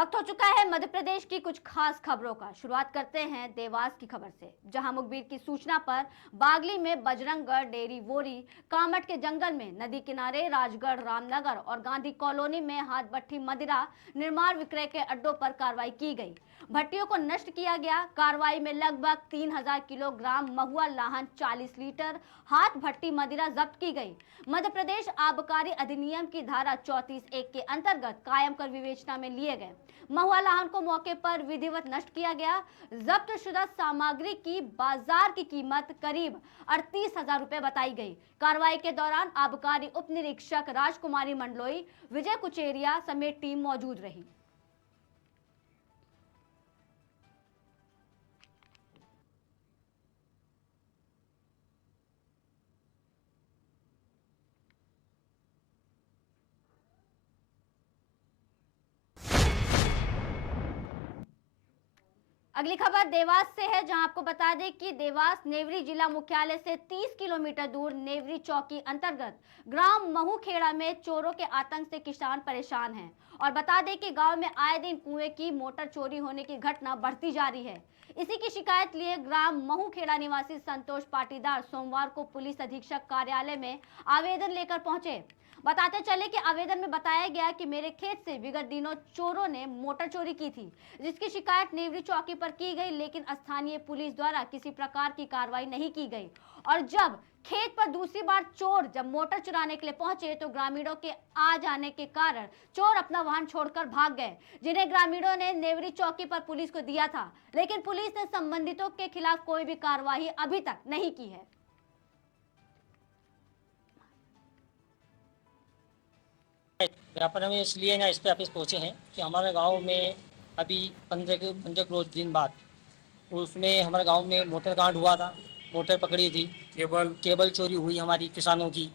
वक्त हो चुका है मध्य प्रदेश की कुछ खास खबरों का। शुरुआत करते हैं देवास की खबर से, जहां मुखबिर की सूचना पर बागली में बजरंगगढ़, डेरी वोरी, कामट के जंगल में, नदी किनारे, राजगढ़, रामनगर और गांधी कॉलोनी में हाथ भट्टी मदिरा निर्माण विक्रय के अड्डों पर कार्रवाई की गई। भट्टियों को नष्ट किया गया। कार्रवाई में लगभग 3000 किलोग्राम महुआ लाहन, 40 लीटर हाथ भट्टी मदिरा जब्त की गई। मध्य प्रदेश आबकारी अधिनियम की धारा 34(1) के अंतर्गत कायम कर विवेचना में लिए गए महुआ लाहन को मौके पर विधिवत नष्ट किया गया। जब्त शुदा सामग्री की बाजार की कीमत करीब 38,000 रुपए बताई गई। कार्रवाई के दौरान आबकारी उप निरीक्षक राजकुमारी मंडलोई, विजय कुचेरिया समेत टीम मौजूद रही। अगली खबर देवास से है, जहां आपको बता दें कि देवास नेवरी जिला मुख्यालय से 30 किलोमीटर दूर नेवरी चौकी अंतर्गत ग्राम महूखेड़ा में चोरों के आतंक से किसान परेशान हैं। और बता दें कि गांव में आए दिन कुएं की मोटर चोरी होने की घटना बढ़ती जा रही है। इसी की शिकायत लिए ग्राम महूखेड़ा निवासी संतोष पाटीदार सोमवार को पुलिस अधीक्षक कार्यालय में आवेदन लेकर पहुंचे। बताते चले कि आवेदन में बताया गया कि मेरे खेत से विगत दिनों चोरों ने मोटर चोरी की थी, जिसकी शिकायत नेवरी चौकी पर की गई, लेकिन स्थानीय पुलिस द्वारा किसी प्रकार की कार्रवाई नहीं की गई। और जब खेत पर दूसरी बार चोर जब मोटर चुराने के लिए पहुंचे तो ग्रामीणों के आ जाने के कारण चोर अपना वाहन छोड़कर भाग गए, जिन्हें ग्रामीणों ने नेवरी चौकी पर पुलिस को दिया था, लेकिन पुलिस ने संबंधितों के खिलाफ कोई भी कार्रवाई अभी तक नहीं की है। यहाँ पर हम इसलिए ना इस पे ऑफिस पहुँचे हैं कि हमारे गांव में अभी 15 रोज दिन बाद उसमें हमारे गांव में मोटर कांड हुआ था। मोटर पकड़ी थी, केबल चोरी हुई हमारी किसानों की।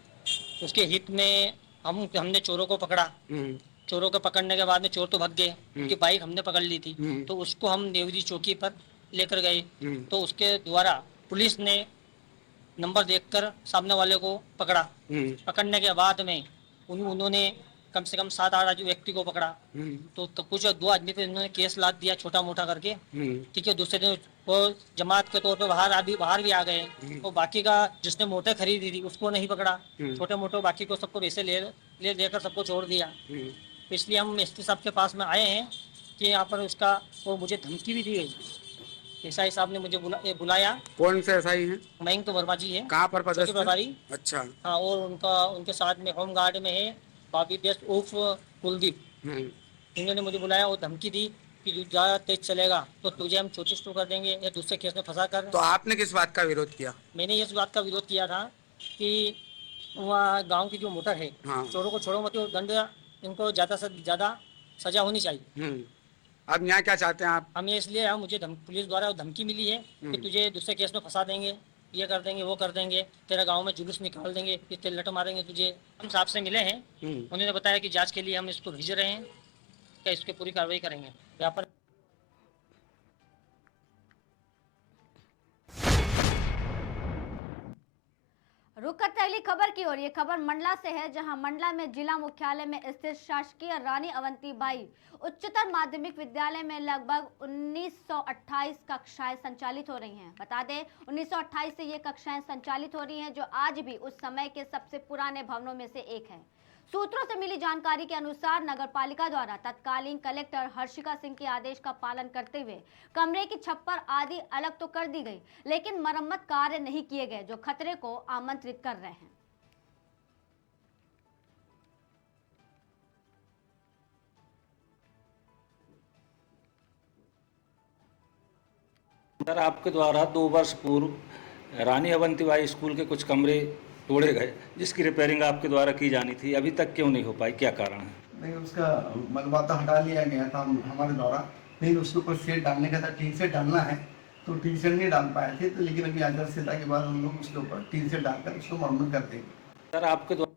उसके हित में हमने चोरों को पकड़ा। चोरों को पकड़ने के बाद में चोर तो भाग गए, उनकी बाइक हमने पकड़ ली थी। तो उसको हम नेवरी चौकी पर लेकर गए। तो उसके द्वारा पुलिस ने नंबर देखकर सामने वाले को पकड़ा। पकड़ने के बाद में उन्होंने कम से कम 7-8 व्यक्ति को पकड़ा। तो कुछ 2 आदमी पे उन्होंने केस लाद दिया छोटा मोटा करके। ठीक है, दूसरे दिन वो जमात के तौर पे बाहर भी आ गए। और बाकी का जिसने मोटर खरीदी थी उसको नहीं पकड़ा। छोटे मोटे बाकी को सबको वैसे ले लेकर सबको छोड़ दिया। तो इसलिए हम एसपी साहब के पास में आए हैं कि यहाँ पर उसका वो मुझे धमकी भी दी गई। एसआई साहब ने मुझे बुलाया। कौन से एसआई हैं? मयंक तो वर्मा जी है। कहाँ पर पदस्थ प्रभारी। अच्छा। हाँ, और उनके साथ में होम गार्ड में है बॉबी बेस्ट उर्फ कुलदीप। इन्होंने मुझे बुलाया और धमकी दी कि तू ज़्यादा तेज चलेगा तो तुझे हम चोटिस तो कर देंगे या दूसरे केस में फंसा कर। तो आपने किस बात का विरोध किया? मैंने इस बात का विरोध किया था कि वहाँ गांव की जो मोटर है, हाँ। चोरों को छोड़ो मत, दंड इनको ज़्यादा से ज़्यादा सजा होनी चाहिए। अब न्याय क्या चाहते हैं आप? हम ये इसलिए मुझे पुलिस द्वारा धमकी मिली है कि तुझे दूसरे केस में फंसा देंगे, ये कर देंगे, वो कर देंगे, तेरा गांव में जुलूस निकाल देंगे, फिर तेरे लट मारेंगे तुझे। हम साहब से मिले हैं, उन्होंने बताया कि जांच के लिए हम इसको भेज रहे हैं, क्या इस पर पूरी कार्रवाई करेंगे। यहाँ पर रुक करते अगली खबर की ओर। ये खबर मंडला से है, जहां मंडला में जिला मुख्यालय में स्थित शासकीय रानी अवंतीबाई उच्चतर माध्यमिक विद्यालय में लगभग 1928 कक्षाएं संचालित हो रही हैं। बता दें 1928 से ये कक्षाएं संचालित हो रही हैं, जो आज भी उस समय के सबसे पुराने भवनों में से एक है। सूत्रों से मिली जानकारी के अनुसार नगरपालिका द्वारा तत्कालीन कलेक्टर हर्षिका सिंह के आदेश का पालन करते हुए कमरे की छप्पर आदि अलग तो कर दी गई, लेकिन मरम्मत कार्य नहीं किए गए, जो खतरे को आमंत्रित कर रहे हैं। सर, आपके द्वारा 2 वर्ष पूर्व रानी अवंतीबाई स्कूल के कुछ कमरे तोड़े गए, जिसकी रिपेयरिंग आपके द्वारा की जानी थी, अभी तक क्यों नहीं हो पाई, क्या कारण है? नहीं, उसका मलबा तो हटा लिया गया था हमारे द्वारा, लेकिन उसके ऊपर शेड डालने का था, टीन शेड डालना है, तो टीन शेड नहीं डाल पाए थे। तो लेकिन अभी आचार संहिता के बाद हम लोग उसके ऊपर टीन शेड डालकर उसको मरम्मत कर देंगे। सर, आपके द्वारा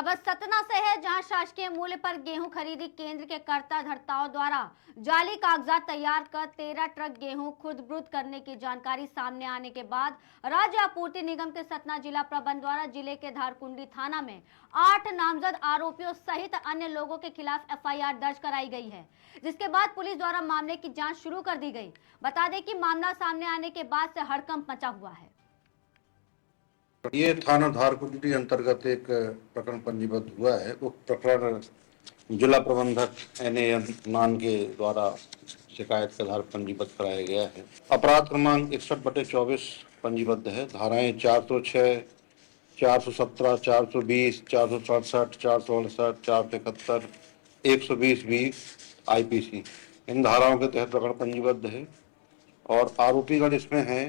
खबर सतना से है, जहां शासकीय मूल्य पर गेहूं खरीदी केंद्र के कर्ता धर्ताओं द्वारा जाली कागजात तैयार कर 13 ट्रक गेहूं खुर्द-बुर्द करने की जानकारी सामने आने के बाद राज्य आपूर्ति निगम के सतना जिला प्रबंध द्वारा जिले के धारकुंडी थाना में 8 नामजद आरोपियों सहित अन्य लोगों के खिलाफ FIR दर्ज कराई गई है, जिसके बाद पुलिस द्वारा मामले की जाँच शुरू कर दी गई। बता दें कि मामला सामने आने के बाद से हड़कंप मचा हुआ है। ये थाना धारकुंडी अंतर्गत एक प्रकरण पंजीबद्ध हुआ है। वो प्रकरण जिला प्रबंधक NAM नान के द्वारा शिकायत के आधार पंजीबद्ध कराया गया है। अपराध क्रमांक 61/24 पंजीबद्ध है। धाराएं 406, 417, 420, 467, 468, 471, 120B IPC, इन धाराओं के तहत प्रकरण पंजीबद्ध है। और आरोपीगण इसमें हैं,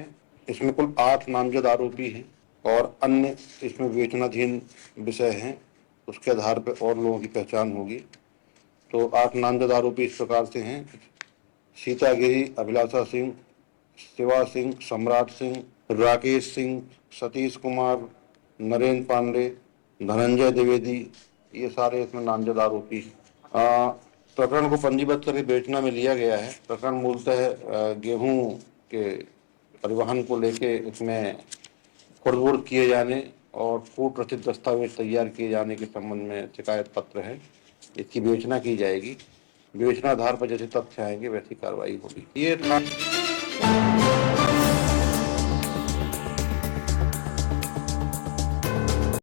इसमें कुल 8 नामजद आरोपी हैं और अन्य इसमें विवेचनाधीन विषय हैं। उसके आधार पर और लोगों की पहचान होगी। तो 8 नामजद आरोपी इस प्रकार से हैं: सीतागिरी, अभिलाषा सिंह, शिवा सिंह, सम्राट सिंह, राकेश सिंह, सतीश कुमार, नरेंद्र पांडे, धनंजय द्विवेदी, ये सारे इसमें नामजद आरोपी हैं। प्रकरण को पंजीबद्ध करके बेचना में लिया गया है। प्रकरण मूलतः गेहूं के परिवहन को लेके इसमें खुर्द-बुर्द किए जाने और कूट रचित दस्तावेज तैयार किए जाने के संबंध में शिकायत पत्र है। इसकी विवेचना की जाएगी। विवेचना आधार पर जैसे तथ्य आएंगे वैसी कार्रवाई होगी। ये